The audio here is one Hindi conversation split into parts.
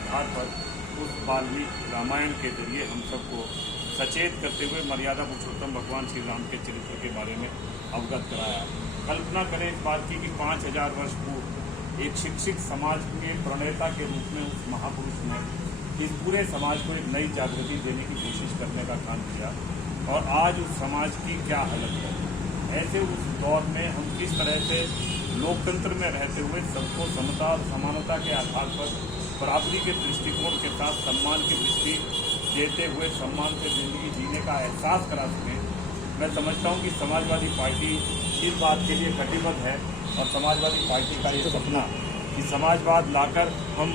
आधार पर उस वाल्मीकि रामायण के जरिए हम सबको सचेत करते हुए मर्यादा पुरुषोत्तम भगवान श्री राम के चरित्र के बारे में अवगत कराया। कल्पना करें इस बात की कि 5000 वर्ष पूर्व एक शिक्षित समाज के प्रणेता के रूप में उस महापुरुष ने इस पूरे समाज को एक नई जागृति देने की कोशिश करने का काम किया, और आज उस समाज की क्या हालत है। ऐसे उस दौर में हम किस तरह से लोकतंत्र में रहते हुए सबको समता और समानता के आधार पर बराबरी के दृष्टिकोण के साथ सम्मान की दृष्टि देते हुए सम्मान से जिंदगी जीने का एहसास करा सकें। मैं समझता हूँ कि समाजवादी पार्टी इस बात के लिए कटिबद्ध है, और समाजवादी पार्टी का ये सपना कि समाजवाद लाकर हम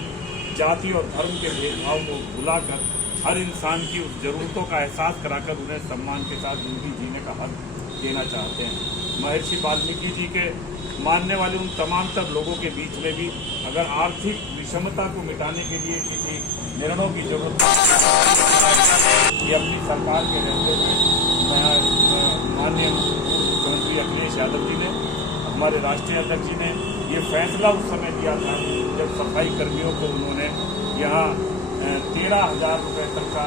जाति और धर्म के भेदभाव को भुलाकर हर इंसान की उस जरूरतों का एहसास कराकर उन्हें सम्मान के साथ जिंदगी जीने का हक देना चाहते हैं। महर्षि वाल्मीकि जी के मानने वाले उन तमाम तर लोगों के बीच में भी अगर आर्थिक विषमता को मिटाने के लिए किसी निर्णयों की जरूरत ये अपनी सरकार के रहते हुए माननीय मुख्यमंत्री अखिलेश यादव जी ने, हमारे राष्ट्रीय अध्यक्ष जी ने ये फैसला उस समय दिया था जब सफाई कर्मियों को उन्होंने यहाँ 13,000 रुपये तक का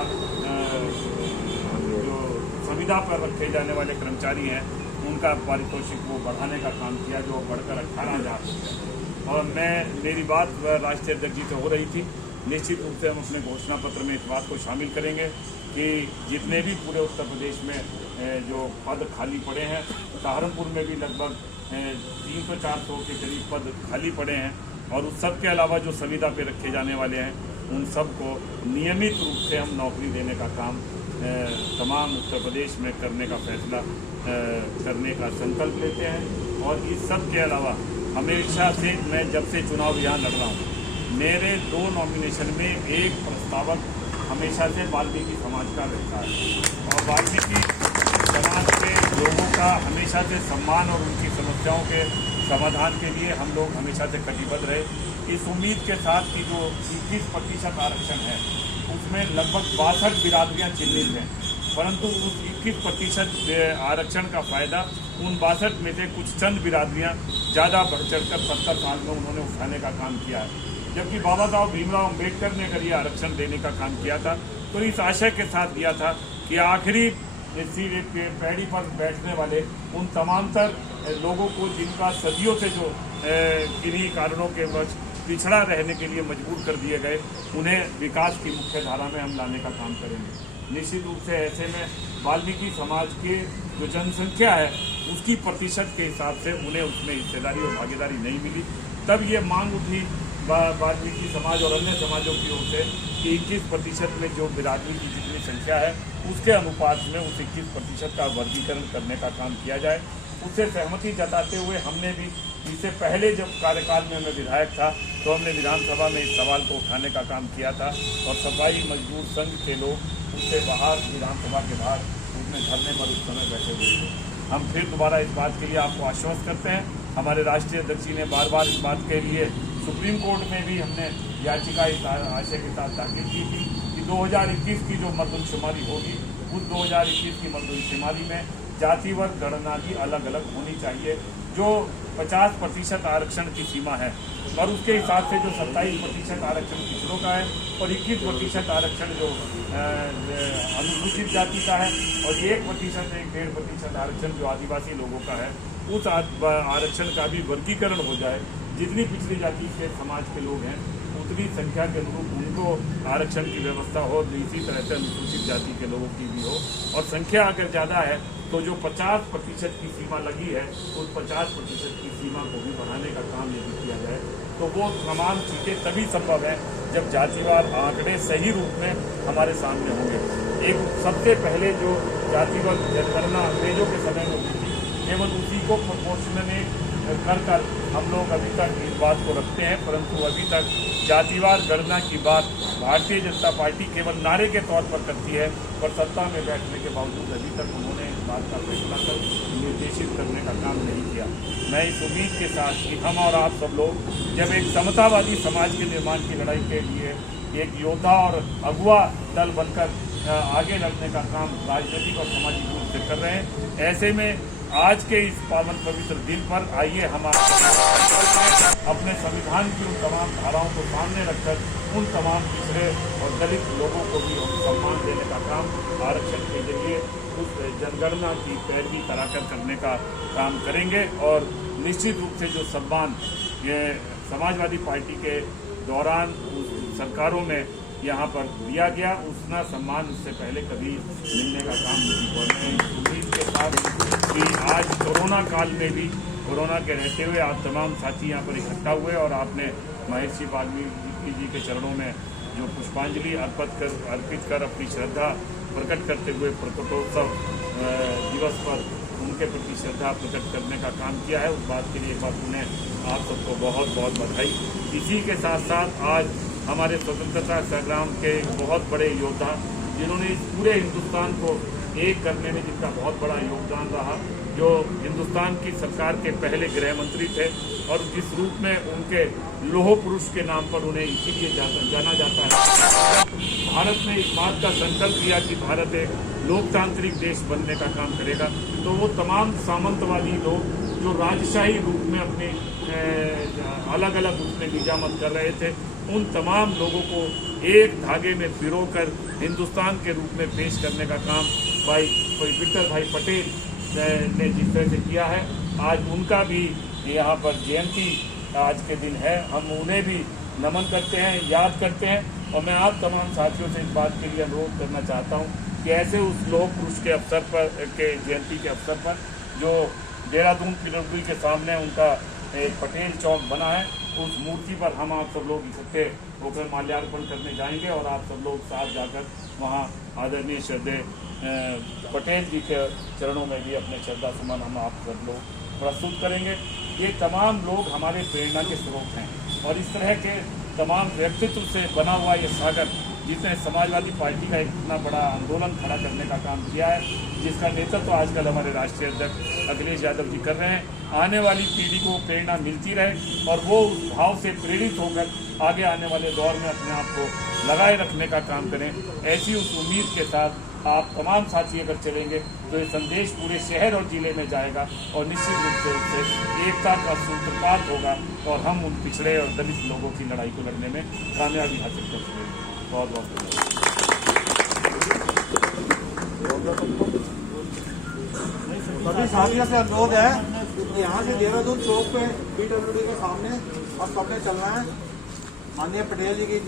जो संविदा पर रखे जाने वाले कर्मचारी हैं उनका पारितोषिक वो बढ़ाने का काम किया, जो बढ़कर 18,000 रुपये। और मेरी बात राष्ट्रीय अध्यक्ष जी से हो रही थी। निश्चित रूप से हम अपने घोषणा पत्र में इस बात को शामिल करेंगे कि जितने भी पूरे उत्तर प्रदेश में जो पद खाली पड़े हैं, सहारनपुर में भी लगभग 300-400 के करीब पद खाली पड़े हैं, और उस सब के अलावा जो संविदा पे रखे जाने वाले हैं उन सब को नियमित रूप से हम नौकरी देने का काम तमाम उत्तर प्रदेश में करने का फैसला करने का संकल्प लेते हैं। और इस सब के अलावा हमेशा से मैं जब से चुनाव यहाँ लड़ रहा हूँ, मेरे 2 नॉमिनेशन में एक प्रस्तावक हमेशा से वाल्मीकि समाज का रहता है, और वाल्मीकि समाज के लोगों का हमेशा से सम्मान और उनकी समस्याओं के समाधान के लिए हम लोग हमेशा से कटिबद्ध रहे। इस उम्मीद के साथ कि जो 21% आरक्षण है उसमें लगभग 62 बिरादरियाँ चिन्हित हैं, परंतु उस 21% आरक्षण का फ़ायदा उन 62 में से कुछ चंद बिरादरियाँ ज़्यादा बढ़ चढ़कर 70 साल में उन्होंने उठाने का काम किया है। जबकि बाबा साहब भीमराव अम्बेडकर ने अगर ये आरक्षण देने का काम किया था तो इस आशय के साथ दिया था कि आखिरी पैड़ी पर बैठने वाले उन तमाम तर लोगों को जिनका सदियों से जो किन्हीं कारणों के वश पिछड़ा रहने के लिए मजबूर कर दिए गए, उन्हें विकास की मुख्य धारा में हम लाने का काम करेंगे। निश्चित रूप से ऐसे में वाल्मीकि समाज के जो जनसंख्या है उसकी प्रतिशत के हिसाब से उन्हें उसमें हिस्सेदारी और भागीदारी नहीं मिली। तब ये मांग उठी वाल्मीकि समाज और अन्य समाजों की ओर से कि 21% में जो बिरादरी की जितनी संख्या है उसके अनुपात में उस 21% का वर्गीकरण करने का काम किया जाए। उससे सहमति जताते हुए हमने भी इससे पहले जब कार्यकाल में मैं विधायक था तो हमने विधानसभा में इस सवाल को उठाने का काम किया था, और सफाई मजदूर संघ के लोग उससे बाहर विधानसभा के बाहर उसमें धरने पर उस समय बैठे हुए थे। हम फिर दोबारा इस बात के लिए आपको आश्वस्त करते हैं। हमारे राष्ट्रीय अध्यक्ष जी ने बार बार इस बात के लिए सुप्रीम कोर्ट में भी हमने याचिका इस आशय के साथ दाखिल की थी कि 2021 की जो मर्दमशुमारी होगी उस 2021 की मर्दमशुमारी में जाति वर्ग गणना भी अलग अलग होनी चाहिए। जो 50% आरक्षण की सीमा है और उसके हिसाब से जो 27% आरक्षण पिछड़ों का है और 21% आरक्षण जो अनुसूचित जाति का है और 1.5% आरक्षण जो आदिवासी लोगों का है, उस आरक्षण का भी वर्गीकरण हो जाए। जितनी पिछड़ी जाति के समाज के लोग हैं उतनी संख्या के अनुरूप उनको आरक्षण की व्यवस्था हो, इसी तरह से अनुसूचित जाति के लोगों की भी हो। और संख्या अगर ज़्यादा है तो जो 50% की सीमा लगी है उस 50% की सीमा को भी बढ़ाने का काम यदि किया जाए तो वो तमाम चीज़ें तभी संभव है जब जातिवार आंकड़े सही रूप में हमारे सामने होंगे। एक सबसे पहले जो जातिवार जनगणना अंग्रेजों के समय में हुई थी, केवल उसी को प्रोपोर्शनल कर हम लोग अभी तक इस बात को रखते हैं, परंतु अभी तक जातिवार गणना की बात भारतीय जनता पार्टी केवल नारे के तौर पर करती है, पर सत्ता में बैठने के बावजूद अभी तक उन्होंने इस बात का फैसला कर निर्देशित करने का काम नहीं किया। मैं इस उम्मीद के साथ कि हम और आप सब लोग जब एक समतावादी समाज के निर्माण की लड़ाई के लिए एक योद्धा और अगुवा दल बनकर आगे लड़ने का काम राजनीतिक और सामाजिक रूप से कर रहे हैं, ऐसे में आज के इस पावन पवित्र दिन पर आइए हम अपने संविधान की उन तमाम धाराओं को सामने रखकर उन तमाम पिछड़े और दलित लोगों को भी हम सम्मान देने का काम आरक्षण के जरिए उस जनगणना की पैरवी कराकर करने का काम करेंगे। और निश्चित रूप से जो सम्मान ये समाजवादी पार्टी के दौरान सरकारों में यहाँ पर दिया गया, उतना सम्मान उससे पहले कभी मिलने का काम नहीं हुआ। मैं इस उम्मीद के साथ कि आज कोरोना काल में भी कोरोना के रहते हुए आप तमाम साथी यहाँ पर इकट्ठा हुए और आपने महर्षि वाल्मीकि जी के चरणों में जो पुष्पांजलि अर्पित कर अपनी श्रद्धा प्रकट करते हुए प्रकटोत्सव दिवस पर उनके प्रति श्रद्धा प्रकट करने का काम किया है। उस बात के लिए एक बार उन्हें आप सबको बहुत बहुत बधाई। इसी के साथ साथ आज हमारे स्वतंत्रता संग्राम के बहुत बड़े योद्धा जिन्होंने इस पूरे हिंदुस्तान को एक करने में जिनका बहुत बड़ा योगदान रहा, जो हिंदुस्तान की सरकार के पहले गृह मंत्री थे और जिस रूप में उनके लोह पुरुष के नाम पर उन्हें इसीलिए जाना जाता है। भारत ने इस बात का संकल्प लिया कि भारत एक लोकतांत्रिक देश बनने का काम करेगा, तो वो तमाम सामंतवादी लोग जो राजशाही रूप में अपने अलग अलग रूप में निजामत कर रहे थे, उन तमाम लोगों को एक धागे में पिरोकर हिंदुस्तान के रूप में पेश करने का काम भाई विठल भाई पटेल ने जिस तरह से किया है, आज उनका भी यहाँ पर जयंती आज के दिन है। हम उन्हें भी नमन करते हैं, याद करते हैं। और मैं आप तमाम साथियों से इस बात के लिए अनुरोध करना चाहता हूँ कि ऐसे उस लोह पुरुष के अवसर पर के जयंती के अवसर पर जो देहरादून की के सामने उनका एक पटेल चौक बना है, उस मूर्ति पर हम आप सब लोग इकट्ठे होकर माल्यार्पण करने जाएंगे और आप सब लोग साथ जाकर वहाँ आदरणीय श्रद्धेय पटेल जी के चरणों में भी अपने श्रद्धा सुमन हम आप सब लोग प्रस्तुत करेंगे। ये तमाम लोग हमारे प्रेरणा के स्रोत हैं और इस तरह के तमाम व्यक्तित्व से बना हुआ ये सागर जिसने समाजवादी पार्टी का एक इतना बड़ा आंदोलन खड़ा करने का काम किया है, जिसका नेतृत्व आजकल हमारे राष्ट्रीय अध्यक्ष अखिलेश यादव जी कर रहे हैं। आने वाली पीढ़ी को प्रेरणा मिलती रहे और वो उस भाव से प्रेरित होकर आगे आने वाले दौर में अपने आप को लगाए रखने का काम करें। ऐसी उस उम्मीद के साथ आप तमाम साथी अगर चलेंगे तो ये संदेश पूरे शहर और जिले में जाएगा और निश्चित रूप से उससे एकता का सूत्रपात होगा और हम उन पिछड़े और दलित लोगों की लड़ाई को लड़ने में कामयाबी हासिल कर सकेंगे। बहुत बहुत सभी साथियों से अनुरोध है कि यहाँ से देहरादून चौक पे PWD के सामने और सबने चलना है। माननीय पटेल जी की